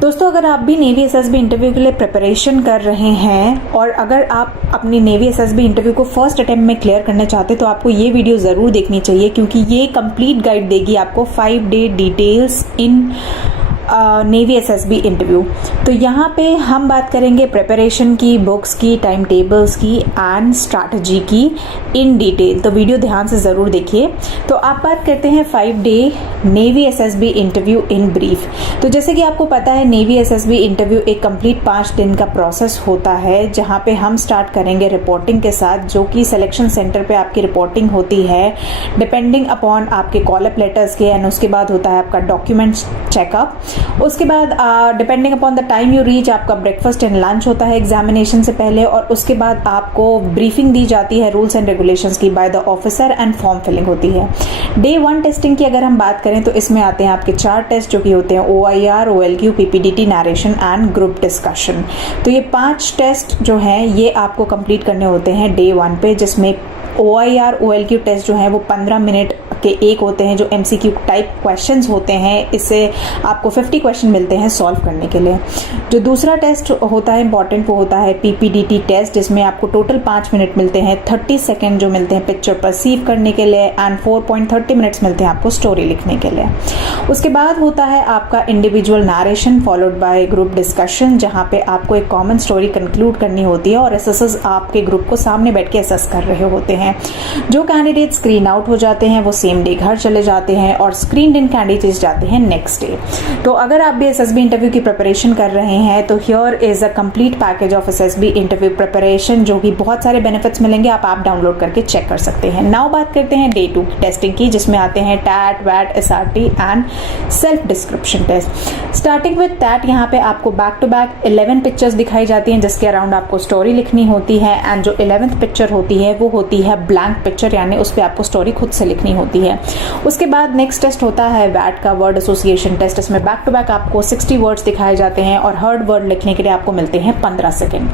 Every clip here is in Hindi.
दोस्तों, अगर आप भी नेवी एसएसबी इंटरव्यू के लिए प्रिपरेशन कर रहे हैं और अगर आप अपनी नेवी एसएसबी इंटरव्यू को फर्स्ट अटेम्प्ट में क्लियर करना चाहते हैं तो आपको ये वीडियो ज़रूर देखनी चाहिए, क्योंकि ये कंप्लीट गाइड देगी आपको 5 day details in navy SSB interview. तो यहाँ पे हम बात करेंगे प्रिपरेशन की, बुक्स की, टाइम टेबल्स की एंड स्ट्रैटेजी की इन डिटेल। तो वीडियो ध्यान से ज़रूर देखिए। तो आप बात करते हैं 5 day navy SSB interview in brief. तो जैसे कि आपको पता है, नेवी एसएसबी इंटरव्यू एक कंप्लीट 5 दिन का प्रोसेस होता है, जहाँ पे हम स्टार्ट करेंगे रिपोर्टिंग के साथ, जो कि सिलेक्शन सेंटर पे आपकी रिपोर्टिंग होती है डिपेंडिंग अपॉन आपके कॉल अप लेटर्स के, एंड उसके बाद होता है आपका डॉक्यूमेंट चेकअप। उसके बाद depending upon the time you reach, आपका ब्रेकफास्ट एंड लंच होता है एग्जामिनेशन से पहले, और उसके बाद आपको ब्रीफिंग दी जाती है रूल्स एंड रेगुलेशंस की by the officer and form filling होती है। डे 1 टेस्टिंग की अगर हम बात करें तो इसमें आते हैं आपके 4 टेस्ट, जो कि होते हैं OIR, OLQ, PPDT, narration and group discussion. तो ये 5 टेस्ट जो हैं ये आपको कंप्लीट करने होते हैं डे 1 पे, जिसमें OIR, OLQ टेस्ट जो है वो 15 मिनट के एक होते हैं, जो MCQ टाइप क्वेश्चंस होते हैं। इससे आपको 50 क्वेश्चन मिलते हैं सॉल्व करने के लिए। जो दूसरा टेस्ट होता है इंपॉर्टेंट, वो होता है PPDT टेस्ट, जिसमें आपको टोटल 5 मिनट मिलते हैं, 30 सेकेंड जो मिलते हैं पिक्चर परसीव करने के लिए, एंड 4.30 मिनट्स मिलते हैं आपको स्टोरी लिखने के लिए। उसके बाद होता है आपका individual narration followed by group discussion, जहाँ पे आपको एक कॉमन स्टोरी कंक्लूड करनी होती है और एसेसर्स आपके ग्रुप को सामने बैठ के असेस कर रहे होते हैं। जो कैंडिडेट स्क्रीन आउट हो जाते हैं वो सेम डे घर चले जाते हैं, और स्क्रीन इन कैंडिडेट्स जाते हैं नेक्स्ट डे। तो अगर आप भी एसएसबी इंटरव्यू की प्रिपरेशन कर रहे हैं तो here is a complete package of SSB interview preparation, जो कि बहुत सारे बेनिफिट्स मिलेंगे, आप ऐप डाउनलोड करके चेक कर सकते हैं। नाउ बात करते हैं डे 2 टेस्टिंग की, जिसमें आते हैं टैट, वैट, SRT and self description test. Starting with TAT, यहाँ पे आपको बैक टू बैक 11 पिक्चर्स दिखाई जाती हैं, जिसके अराउंड आपको स्टोरी लिखनी होती है, एंड जो 11th पिक्चर होती है वो होती है ब्लैंक पिक्चर, यानी उस पर आपको स्टोरी खुद से लिखनी होती है। उसके बाद नेक्स्ट टेस्ट होता है वैट का, वर्ड एसोसिएशन टेस्ट। इसमें बैक टू बैक आपको 60 वर्ड्स दिखाए जाते हैं और हर वर्ड लिखने के लिए आपको मिलते हैं 15 सेकेंड।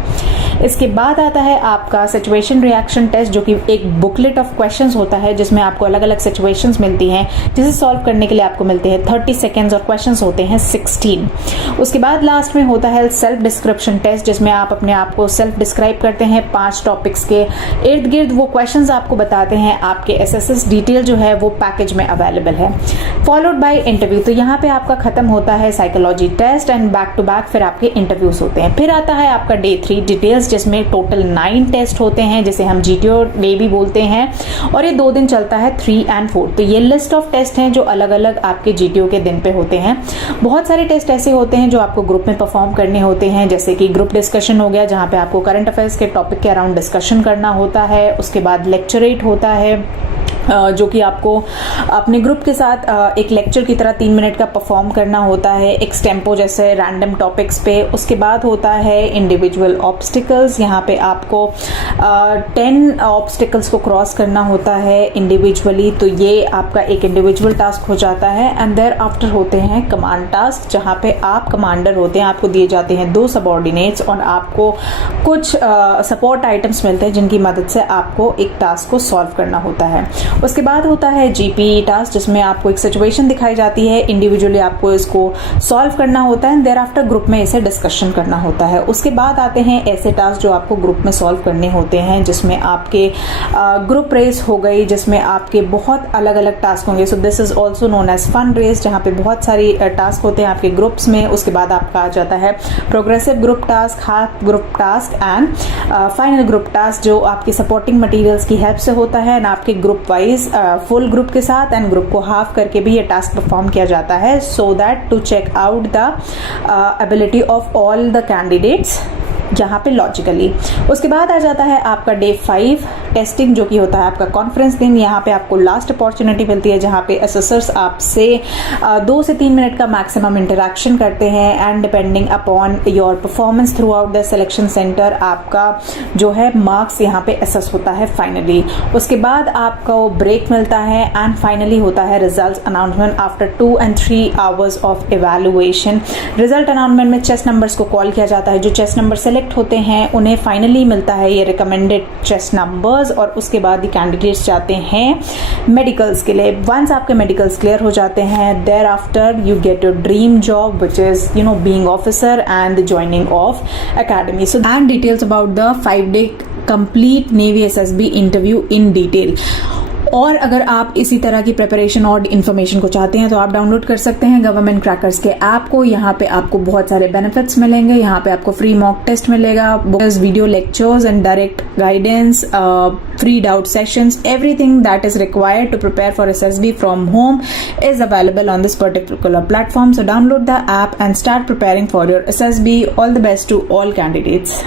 इसके बाद आता है आपका सिचुएशन रिएक्शन टेस्ट, जो कि एक बुकलेट ऑफ क्वेश्चंस होता है, जिसमें आपको अलग अलग सिचुएशंस मिलती हैं, जिसे सॉल्व करने के लिए आपको मिलते हैं 30 सेकेंड्स और क्वेश्चंस होते हैं 16। उसके बाद लास्ट में होता है सेल्फ डिस्क्रिप्शन टेस्ट, जिसमें आप अपने आप को सेल्फ डिस्क्राइब करते हैं 5 टॉपिक्स के इर्द गिर्द। वो क्वेश्चंस आपको बताते हैं, आपके एसएसएस डिटेल जो है वो पैकेज में अवेलेबल है। फॉलोड बाय इंटरव्यू, तो यहाँ पे आपका खत्म होता है psychology test, and back to back फिर आपके इंटरव्यूज होते हैं। फिर आता है आपका डे 3 डिटेल्स, जिसमें टोटल 9 टेस्ट होते हैं, जिसे हम GTO डे भी बोलते हैं, और ये 2 दिन चलता है, 3 and 4। तो ये लिस्ट ऑफ टेस्ट हैं जो अलग अलग आपके GTO के दिन पे होते हैं। बहुत सारे टेस्ट ऐसे होते हैं जो आपको ग्रुप में परफॉर्म करने होते हैं, जैसे कि ग्रुप डिस्कशन हो गया, जहाँ पे आपको करंट अफेयर्स के टॉपिक के अराउंड डिस्कशन करना होता है। उसके बाद लेक्चरेट होता है, जो कि आपको अपने ग्रुप के साथ एक लेक्चर की तरह 3 मिनट का परफॉर्म करना होता है, एक्सटेम्पो जैसे रैंडम टॉपिक्स पे। उसके बाद होता है इंडिविजुअल ऑब्स्टिकल्स, यहाँ पे आपको 10 ऑब्स्टिकल्स को क्रॉस करना होता है इंडिविजुअली, तो ये आपका एक इंडिविजुअल टास्क हो जाता है। एंड देयर आफ्टर होते हैं कमांड टास्क, जहाँ पे आप कमांडर होते हैं, आपको दिए जाते हैं 2 सबऑर्डिनेट्स और आपको कुछ सपोर्ट आइटम्स मिलते हैं, जिनकी मदद से आपको एक टास्क को सॉल्व करना होता है। उसके बाद होता है GPE टास्क, जिसमें आपको एक सिचुएशन दिखाई जाती है, इंडिविजुअली आपको इसको सॉल्व करना होता है, देयर आफ्टर ग्रुप में इसे डिस्कशन करना होता है। उसके बाद आते हैं ऐसे टास्क जो आपको ग्रुप में सॉल्व करने होते हैं, जिसमें आपके ग्रुप रेस हो गई, जिसमें आपके बहुत अलग अलग टास्क होंगे। So this is also known as fun race, जहाँ पे बहुत सारी टास्क होते हैं आपके ग्रुप्स में। उसके बाद आपका आ जाता है progressive group task, half group task and final group task, जो आपकी सपोर्टिंग मटीरियल्स की हेल्प से होता है, एंड आपके ग्रुप वाइज फुल ग्रुप के साथ एंड ग्रुप को हाफ करके भी ये टास्क परफॉर्म किया जाता है, so that to check out the ability of all the candidates, यहाँ पे लॉजिकली। उसके बाद आ जाता है आपका डे 5 टेस्टिंग, जो कि होता है आपका कॉन्फ्रेंस दिन। यहाँ पे आपको लास्ट अपॉर्चुनिटी मिलती है, जहाँ पे एसेसर्स आपसे 2 से 3 मिनट का मैक्सिमम इंटरेक्शन करते हैं, and depending upon your performance through out the selection centre आपका जो है मार्क्स यहाँ पे असेस होता है फाइनली। उसके बाद आपको ब्रेक मिलता है, एंड फाइनली होता है result announcement after 2 and 3 hours of evaluation. Result announcement में चेस्ट नंबर्स को कॉल किया जाता है। जो चेस्ट नंबर सेलेक्ट होते हैं उन्हें फाइनली मिलता है ये रिकमेंडेड चेस्ट नंबर्स, पेपर्स और उसके बाद ही कैंडिडेट्स जाते हैं मेडिकल्स के लिए। वंस आपके मेडिकल्स क्लियर हो जाते हैं, thereafter you get your dream job which is being officer and the joining of academy. So and details about the 5-day complete Navy SSB interview in detail। और अगर आप इसी तरह की प्रिपरेशन और इन्फॉर्मेशन को चाहते हैं तो आप डाउनलोड कर सकते हैं गवर्नमेंट क्रैकर्स के ऐप को। यहाँ पे आपको बहुत सारे बेनिफिट्स मिलेंगे। यहाँ पे आपको फ्री मॉक टेस्ट मिलेगा, video lectures and direct guidance, free doubt sessions, everything that is required to prepare for SSB from home is available on this particular platform. So download the app and start preparing for your SSB. All the best to all candidates.